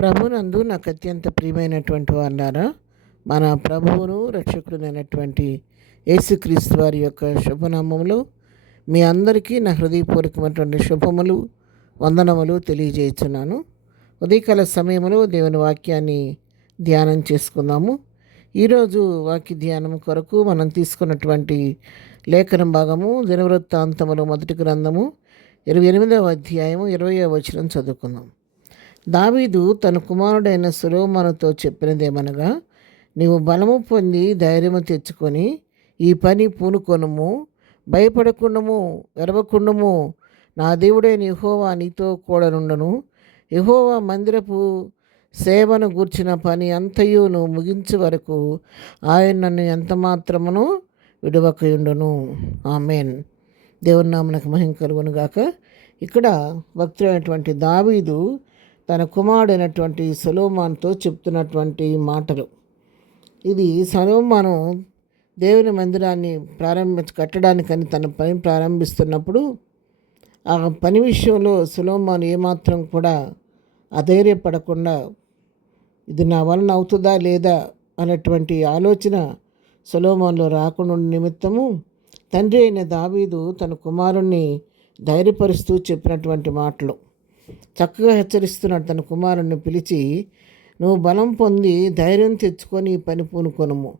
ప్రభునందు నాకు అత్యంత ప్రియమైనటువంటి వారులారా, మన ప్రభువును రక్షకుడునైనటువంటి యేసుక్రీస్తు వారి యొక్క శుభనామములో మీ అందరికీ నా హృదయపూర్వకమైనటువంటి శుభములు, వందనములు తెలియజేస్తున్నాను. ఉదయకాల సమయంలో దేవుని వాక్యాన్ని ధ్యానం చేసుకుందాము. ఈరోజు వాక్య ధ్యానం కొరకు మనం తీసుకున్నటువంటి లేఖన భాగము దినవృత్తాంతములు మొదటి గ్రంథము 28వ అధ్యాయము 20వ వచనం చదువుకుందాం. దావీదు తన కుమారుడైన సొలొమోనుతో చెప్పినదేమనగా, నీవు బలము పొంది ధైర్యము తెచ్చుకొని ఈ పని పూనుకొనుము, భయపడకుండము, వెరవకుండము. నా దేవుడైన యెహోవా నీతో కూడనుండును. యెహోవా మందిరపు సేవను గూర్చిన పని అంతయు నువ్వు ముగించే వరకు ఆయన నన్ను ఎంత మాత్రమును విడువకయుండును. ఆమెన్. దేవుని నామమునకు మహిమ కలుగును గాక. ఇక్కడ భక్తుడైనటువంటి దావీదు తన కుమారుడైనటువంటి సొలొమోనుతో చెప్తున్నటువంటి మాటలు. ఇది సొలొమోను దేవుని మందిరాన్ని కట్టడానికని తన పని ప్రారంభిస్తున్నప్పుడు ఆ పని విషయంలో సొలొమోను ఏమాత్రం కూడా అధైర్యపడకుండా ఇది నా వలన అవుతుందా లేదా అనేటువంటి ఆలోచన సొలొమోనులో రాకుండా నిమిత్తము తండ్రి అయిన దావీదు తన కుమారుణ్ణి ధైర్యపరుస్తూ చెప్పినటువంటి మాటలు చక్కగా హెచ్చరిస్తున్నాడు. తన కుమారుణ్ణి పిలిచి, నువ్వు బలం పొంది ధైర్యం తెచ్చుకొని ఈ పని పూనుకొనుము.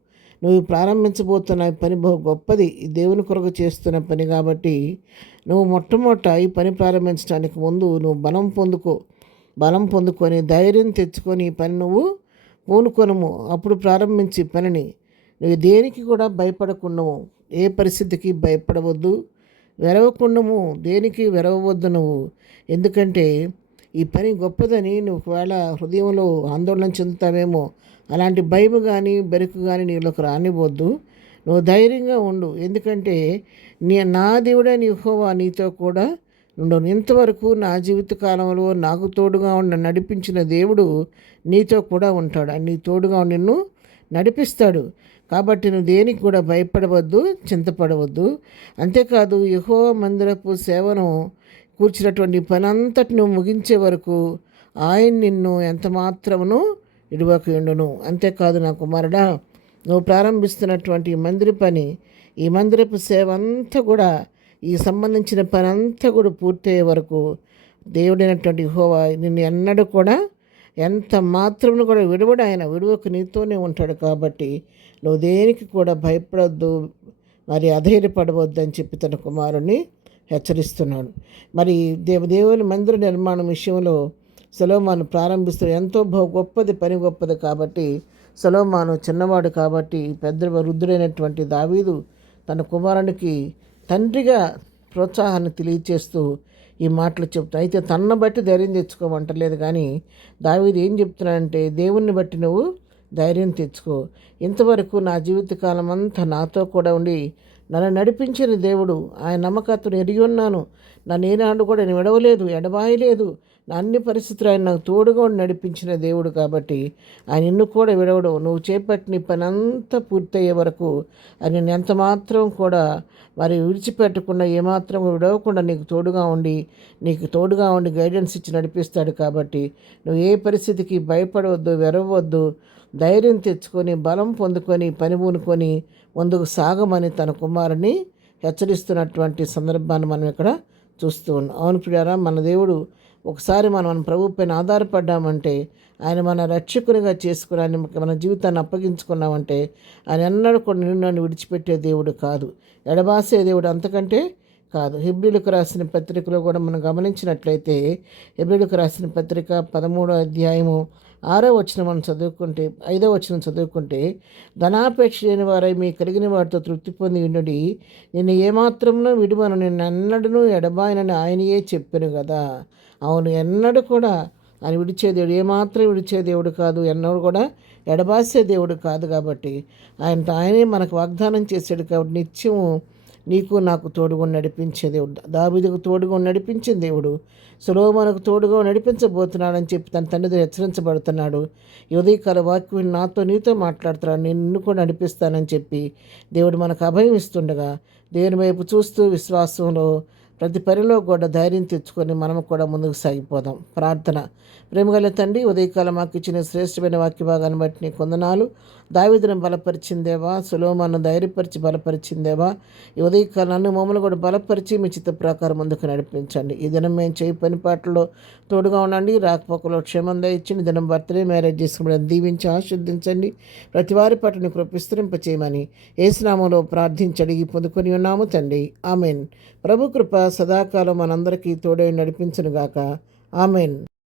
నువ్వు ప్రారంభించబోతున్న ఈ పని బహు గొప్పది, ఈ దేవుని కొరకు చేస్తున్న పని కాబట్టి నువ్వు మొట్టమొదట ఈ పని ప్రారంభించడానికి ముందు నువ్వు బలం పొందుకొని ధైర్యం తెచ్చుకొని ఈ పని నువ్వు పూనుకొనుము. అప్పుడు ప్రారంభించి పనిని నువ్వు దేనికి కూడా భయపడకుండము, ఏ పరిస్థితికి భయపడవద్దు, వెరవకుండము, దేనికి వెరవవద్దు నువ్వు. ఎందుకంటే ఈ పని గొప్పదని నువ్వు ఒకవేళ హృదయంలో ఆందోళన చెందుతావేమో, అలాంటి భయం కానీ బెరుకు కానీ నీలోకి రానివ్వద్దు. నువ్వు ధైర్యంగా ఉండు. ఎందుకంటే నా దేవుడైన యెహోవా నీతో కూడా ఉండు. ఇంతవరకు నా జీవిత కాలంలో నాకు తోడుగా నడిపించిన దేవుడు నీతో కూడా ఉంటాడు. నీ తోడుగా నిన్ను నడిపిస్తాడు. కాబట్టి నువ్వు దేనికి కూడా భయపడవద్దు, చింతపడవద్దు. అంతేకాదు యెహోవా మందిరపు సేవను కూర్చున్నటువంటి పని అంతటి నువ్వు ముగించే వరకు ఆయన నిన్ను ఎంత మాత్రమును విడువకయుండును. అంతేకాదు నా కుమారుడా, నువ్వు ప్రారంభిస్తున్నటువంటి ఈ మందిరపు సేవ అంతా కూడా, ఈ సంబంధించిన పని అంతా కూడా పూర్తయ్యే వరకు దేవుడైనటువంటి యెహోవా నిన్ను ఎన్నడూ కూడా ఎంత మాత్రమును కూడా విడవడు. ఆయన విడువకు నీతోనే ఉంటాడు. కాబట్టి నువ్వు దేనికి కూడా భయపడవద్దు, మరి అధైర్యపడవద్దు అని చెప్పి తన కుమారుణ్ణి హెచ్చరిస్తున్నాడు. మరి దేవుని మందిర నిర్మాణం విషయంలో సొలొమోను ప్రారంభిస్తూ ఎంతో గొప్పది, పని గొప్పది. కాబట్టి సొలొమోను చిన్నవాడు కాబట్టి వృద్ధుడైనటువంటి దావీదు తన కుమారునికి తండ్రిగా ప్రోత్సాహాన్ని తెలియచేస్తూ ఈ మాటలు చెప్తా. అయితే తనను బట్టి ధైర్యం తెచ్చుకోమంటలేదు, కానీ దావీదు ఏం చెప్తున్నాడంటే, దేవుణ్ణి బట్టి నువ్వు ధైర్యం తెచ్చుకో. ఇంతవరకు నా జీవితకాలం అంతా నాతో కూడా ఉండి నన్ను నడిపించిన దేవుడు, ఆయన నమ్మకత్వం ఎరిగి ఉన్నాను. నన్ను ఏనాడు కూడా నేను విడవలేదు, ఎడబాయలేదు. నా అన్ని పరిస్థితులు ఆయన నాకు తోడుగా నడిపించిన దేవుడు కాబట్టి ఆయన నిన్ను కూడా విడవడు. నువ్వు చేపట్టిన పని అంతా పూర్తయ్యే వరకు ఆయన ఎంత మాత్రం కూడా మరి విడిచిపెట్టకుండా, ఏమాత్రం విడవకుండా నీకు తోడుగా ఉండి గైడెన్స్ ఇచ్చి నడిపిస్తాడు. కాబట్టి నువ్వు ఏ పరిస్థితికి భయపడవద్దు, వెరవద్దు, ధైర్యం తెచ్చుకొని బలం పొందుకొని పని పూనుకొని ముందుకు సాగమని తన కుమారుని హెచ్చరిస్తున్నటువంటి సందర్భాన్ని మనం ఇక్కడ చూస్తూ ఉన్నాం. అవును ప్రియారా, మన దేవుడు ఒకసారి మన ప్రభు పైన ఆధారపడ్డామంటే, ఆయన మన రక్షకునిగా చేసుకుని ఆయన మన జీవితాన్ని అప్పగించుకున్నామంటే ఆయన ఎన్నడూ కూడా నన్ను విడిచిపెట్టే దేవుడు కాదు, ఎడబాసే దేవుడు అంతకంటే కాదు. హెబ్రీయులకు రాసిన పత్రికలో కూడా మనం గమనించినట్లయితే, హెబ్రీయులకు రాసిన పత్రిక 13వ అధ్యాయము 6వ వచనం మనం చదువుకుంటే, 5వ వచనం చదువుకుంటే, ధనాపేక్ష లేని వారై మీ కలిగిన వాటితో తృప్తి పొంది ఉండి నిన్ను ఏమాత్రంలో విడువను, నిన్ను ఎన్నడూ ఎడబాయనని ఆయనయే చెప్పాను కదా. అవును, ఎన్నడూ కూడా ఆయన విడిచే దేవుడు, ఏమాత్రం విడిచే దేవుడు కాదు, ఎన్నడూ కూడా ఎడబాసే దేవుడు కాదు. కాబట్టి ఆయనే మనకు వాగ్దానం చేశాడు. కాబట్టి నిత్యము నీకు నాకు తోడుగా నడిపించే దేవుడు, దావీదుకు తోడుగా నడిపించే దేవుడు సొలొమోనుకు తోడుగా నడిపించబోతున్నాడని చెప్పి తన తండ్రి హెచ్చరించబడుతున్నాడు. ఈ ఉదయకాల వాక్యం నీతో మాట్లాడుతున్నాడు, నిన్ను కూడా నడిపిస్తానని చెప్పి దేవుడు మనకు అభయం ఇస్తుండగా, దేవుని వైపు చూస్తూ విశ్వాసంలో ప్రతి పనిలో కూడా ధైర్యం తెచ్చుకొని మనము కూడా ముందుకు సాగిపోదాం. ప్రార్థన. ప్రేమగల తండ్రి, ఉదయకాలం మాకు ఇచ్చిన శ్రేష్టమైన వాక్య భాగాన్ని బట్టి నీ కొందనాలు. దావీదును బలపరిచిందేవా, సులోమాను ధైర్యపరిచి బలపరిచిందేవా, ఈ ఉదయకాలాన్ని మమ్మల్ని కూడా బలపరిచి మీ చిత్త ప్రకారం ముందుకు నడిపించండి. ఈ దినం మేము చేయి పని పాటల్లో తోడుగా ఉండండి. రాకపోకలో క్షేమం దయచండి. దినం బర్త్డే మ్యారేజ్ చేసుకుని దీవించి ఆశీర్వదించండి. ప్రతి వారి పట్ల నీ కృప విస్తరింపచేయమని యేసు నామములో ప్రార్థించి అడిగి పొందుకొని ఉన్నాము తండ్రి. ఆమెన్. ప్రభు కృప సదాకాలం మనందరికీ తోడై నడిపించునుగాక. ఆమెన్.